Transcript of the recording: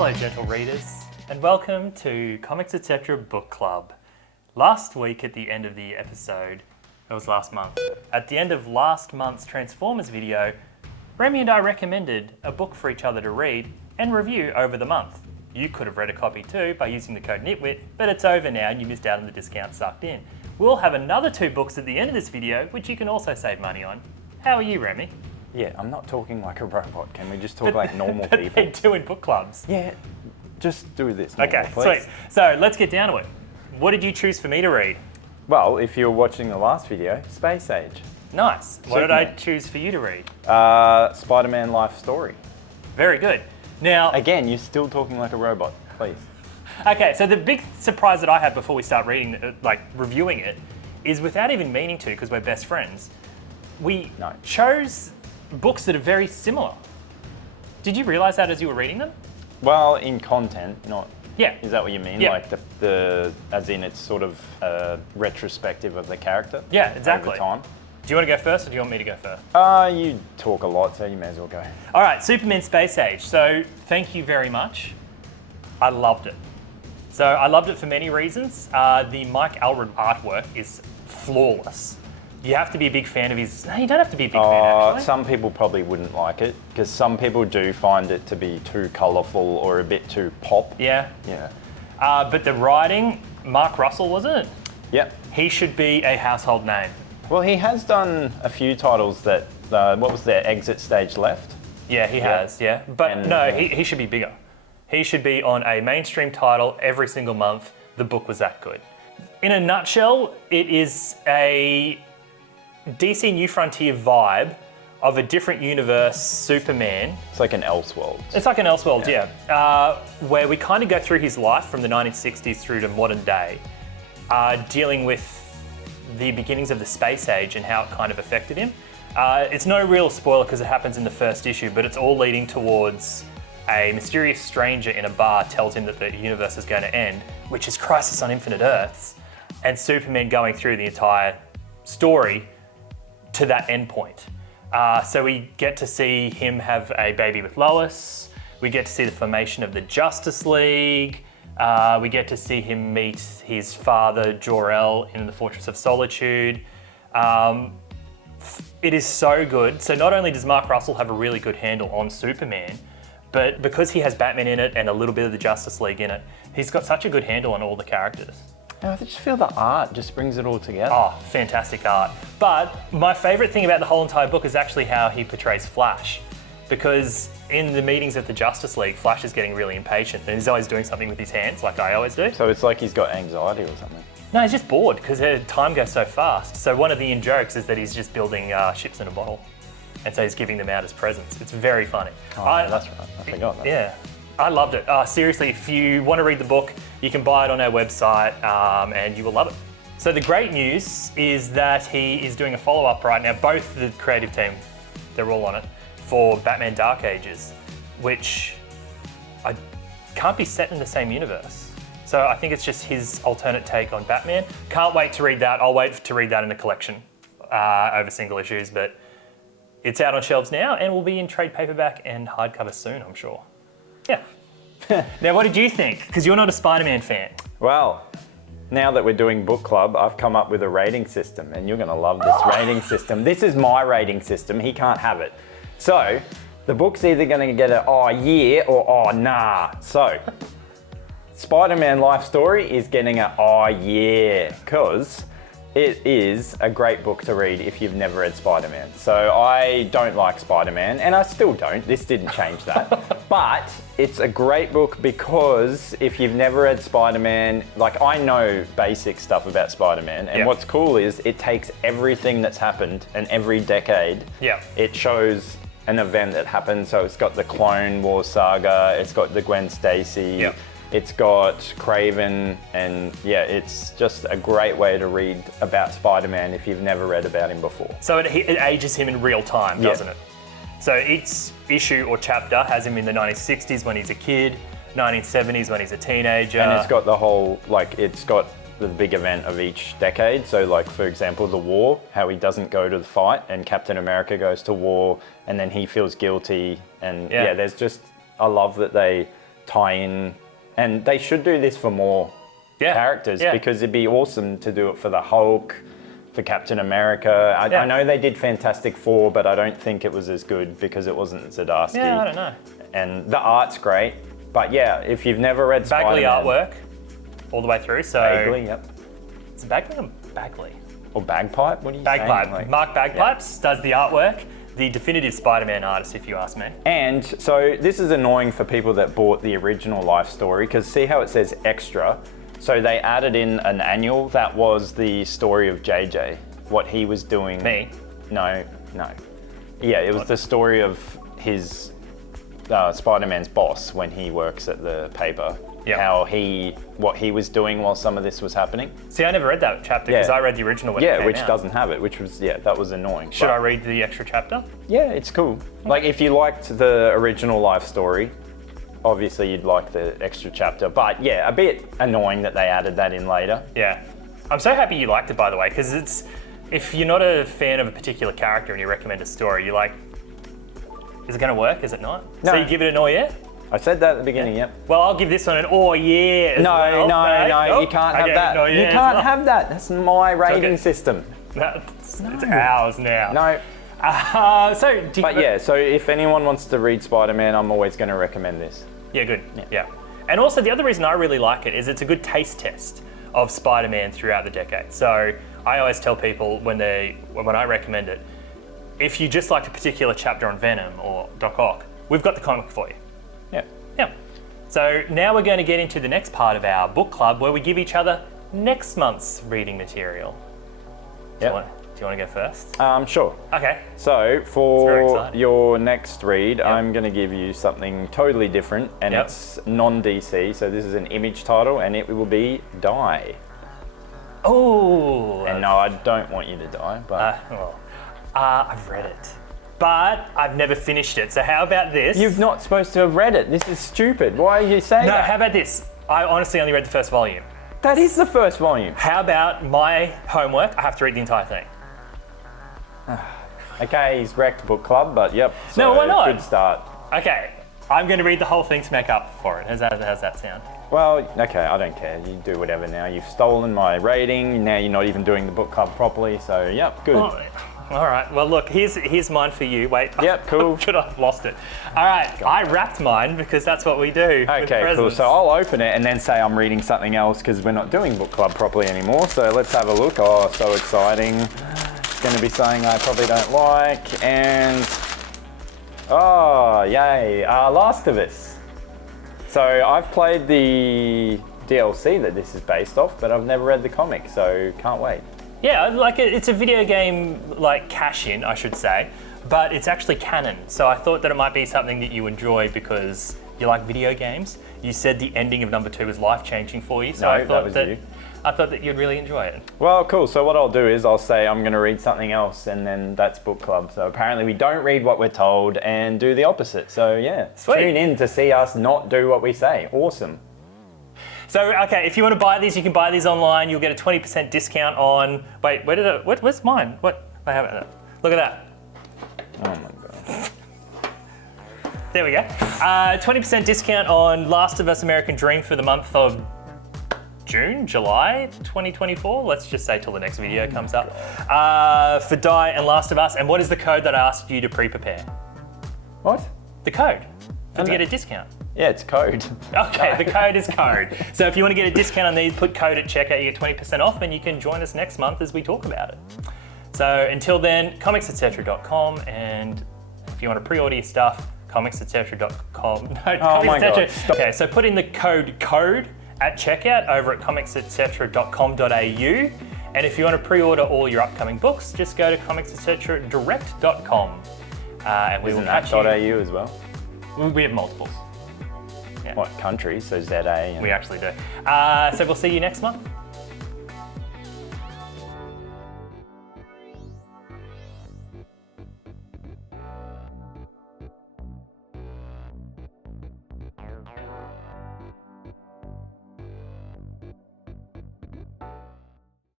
Hello, gentle readers, and welcome to Comics Etc. Book Club. Last week at the end of the episode, it was last month, at the end of last month's Transformers video, Remy and I recommended a book for each other to read and review over the month. You could have read a copy too by using the code NITWIT, but it's over now and you missed out on the discount sucked in. We'll have another 2 books at the end of this video, which you can also save money on. How are you, Remy? Yeah, I'm not talking like a robot. Can we just talk like normal people? They do in book clubs. Yeah, just do this normal, Okay, please. sweet. So let's get down to it. What did you choose for me to read? Well, if you're watching the last video, Space Age. Nice. What did I choose for you to read? Spider-Man Life Story. Very good. Now, Again, you're still talking like a robot, please. okay, so the big surprise that I had before we start reading, reviewing it, is without even meaning to, because we're best friends, we chose books that are very similar. Did you realize that as you were reading them? Well, in content, not... Yeah. Is that what you mean? Yeah. Like the as in it's sort of a retrospective of the character? Yeah, exactly. Over time? Do you want to go first or do you want me to go first? You talk a lot, so you may as well go. All right, Superman Space Age. So thank you very much. I loved it. So I loved it for many reasons. The Mike Allred artwork is flawless. You have to be a big fan of his... No, you don't have to be a big fan, actually. Some people probably wouldn't like it, because some people do find it to be too colourful or a bit too pop. Yeah. Yeah. But the writing, Mark Russell, wasn't it? Yep. He should be a household name. Well, he has done a few titles that, what was their Exit Stage Left? Yeah, he has, yeah. But he should be bigger. He should be on a mainstream title every single month. The book was that good. In a nutshell, it is a DC New Frontier vibe of a different universe Superman. It's like an Elseworlds. It's like an Elseworlds, yeah. Where we kind of go through his life from the 1960s through to modern day, dealing with the beginnings of the space age and how it kind of affected him. It's no real spoiler because it happens in the first issue, but it's all leading towards a mysterious stranger in a bar tells him that the universe is going to end, which is Crisis on Infinite Earths, and Superman going through the entire story to that end point. So we get to see him have a baby with Lois, we get to see the formation of the Justice League, we get to see him meet his father, Jor-El, in the Fortress of Solitude. It is so good. So not only does Mark Russell have a really good handle on Superman, but because he has Batman in it and a little bit of the Justice League in it, he's got such a good handle on all the characters. I just feel the art just brings it all together. Oh, fantastic art. But my favourite thing about the whole entire book is actually how he portrays Flash. Because in the meetings of the Justice League, Flash is getting really impatient and he's always doing something with his hands, like I always do. So it's like he's got anxiety or something. No, he's just bored because time goes so fast. So one of the in-jokes is that he's just building ships in a bottle. And so he's giving them out as presents. It's very funny. Oh, yeah, that's right. I forgot that. Yeah. I loved it. Seriously, if you want to read the book, you can buy it on our website and you will love it. So the great news is that he is doing a follow-up right now. Both the creative team, they're all on it, for Batman Dark Ages, which can't be set in the same universe. So I think it's just his alternate take on Batman. Can't wait to read that. I'll wait to read that in the collection over single issues, but it's out on shelves now and will be in trade paperback and hardcover soon, I'm sure. Yeah. Now, what did you think? Because you're not a Spider-Man fan. Well, now that we're doing book club, I've come up with a rating system, and you're going to love this rating system. This is my rating system. He can't have it. So, the book's either going to get a oh yeah or oh nah. So, Spider-Man Life Story is getting a oh yeah, because it is a great book to read if you've never read Spider-Man. So I don't like Spider-Man, and I still don't. This didn't change that. But it's a great book because if you've never read Spider-Man, like I know basic stuff about Spider-Man, and what's cool is it takes everything that's happened and every decade, it shows an event that happened. So it's got the Clone War saga, it's got the Gwen Stacy, it's got Kraven, and yeah, it's just a great way to read about Spider-Man if you've never read about him before. So it ages him in real time, doesn't it? So each issue or chapter has him in the 1960s when he's a kid, 1970s when he's a teenager. And it's got the whole, like, it's got the big event of each decade. So like, for example, the war, how he doesn't go to the fight and Captain America goes to war and then he feels guilty. And yeah there's just, I love that they tie in, and they should do this for more characters because it'd be awesome to do it for the Hulk, for Captain America. I know they did Fantastic Four, but I don't think it was as good because it wasn't Zdarsky. Yeah, I don't know. And the art's great, but yeah, if you've never read Bagley Spider-Man, artwork all the way through. So Bagley, yep. It's Bagley or Bagley? Or Bagpipe? What are you Bagpipe. saying? Like, Mark Bagpipes does the artwork. The definitive Spider-Man artist, if you ask me. And so this is annoying for people that bought the original Life Story, because see how it says extra? So they added in an annual that was the story of JJ, what he was doing. Me? No. Yeah, it was the story of his Spider-Man's boss when he works at the paper. Yep. What he was doing while some of this was happening. See, I never read that chapter because I read the original when it came which out. doesn't have it, which was, that was annoying. Should I read the extra chapter? Yeah, it's cool. Like, if you liked the original Life Story, obviously you'd like the extra chapter. But yeah, a bit annoying that they added that in later. Yeah. I'm so happy you liked it, by the way, because if you're not a fan of a particular character and you recommend a story, you're like, is it going to work? Is it not? No. So you give it an oh yeah? I said that at the beginning, yep. Well, I'll give this one an oh yeah. No, Nope. you can't have Okay, that. no, yeah, You can't have that. That's my rating system. It's ours now. No. So if anyone wants to read Spider-Man, I'm always going to recommend this. Yeah, good. Yeah. And also the other reason I really like it is it's a good taste test of Spider-Man throughout the decade. So I always tell people when I recommend it, if you just like a particular chapter on Venom or Doc Ock, we've got the comic for you. Yeah. So now we're going to get into the next part of our book club where we give each other next month's reading material. Do you want to go first? Sure. Okay. So for your next read, I'm going to give you something totally different, and it's non-DC. So this is an Image title, and it will be Die. Oh. And no, I don't want you to die, but I've read it. But I've never finished it. So how about this? You're not supposed to have read it. This is stupid. Why are you saying that? No, how about this? I honestly only read the first volume. That is the first volume. How about my homework? I have to read the entire thing. Okay, he's wrecked book club, but yep. So no, why not? Good start. Okay, I'm going to read the whole thing to make up for it. How's that sound? Well, okay, I don't care. You do whatever now. You've stolen my rating. Now you're not even doing the book club properly. So yep, good. Oh, all right. Well, look, here's mine for you. Wait. Yep, cool. Should I've lost it? All right. I wrapped mine because that's what we do. Okay, cool. So I'll open it and then say I'm reading something else because we're not doing book club properly anymore. So let's have a look. Oh, so exciting. It's going to be something I probably don't like. And oh, yay. Last of Us. So I've played the DLC that this is based off, but I've never read the comic, so can't wait. Yeah, like it's a video game like cash-in, I should say, but it's actually canon. So I thought that it might be something that you enjoy because you like video games. You said the ending of number 2 was life-changing for you, so No, I thought that was you. I thought that you'd really enjoy it. Well, cool. So what I'll do is I'll say I'm going to read something else, and then that's book club. So apparently we don't read what we're told and do the opposite. So yeah, Sweet. Tune in to see us not do what we say. Awesome. So, okay, if you want to buy these, you can buy these online. You'll get a 20% discount on... Wait, where's mine? What? I haven't... Look at that. Oh my God. There we go. 20% discount on Last of Us American Dream for the month of July 2024. Let's just say till the next video comes up. For Die and Last of Us. And what is the code that I asked you to pre-prepare? What? The code to get a discount. Yeah, it's code. Okay, the code is code. So if you want to get a discount on these, put code at checkout, you get 20% off, and you can join us next month as we talk about it. So until then, comicsetcetera.com, and if you want to pre-order your stuff, comicsetcetera.com. No, Oh my God, stop. Okay, so put in the code at checkout over at comicsetcetera.com.au, and if you want to pre-order all your upcoming books, just go to comicsetceteradirect.com, and we will catch you. .au as well? We have multiples. What country? So ZA. And... We actually do. So we'll see you next month.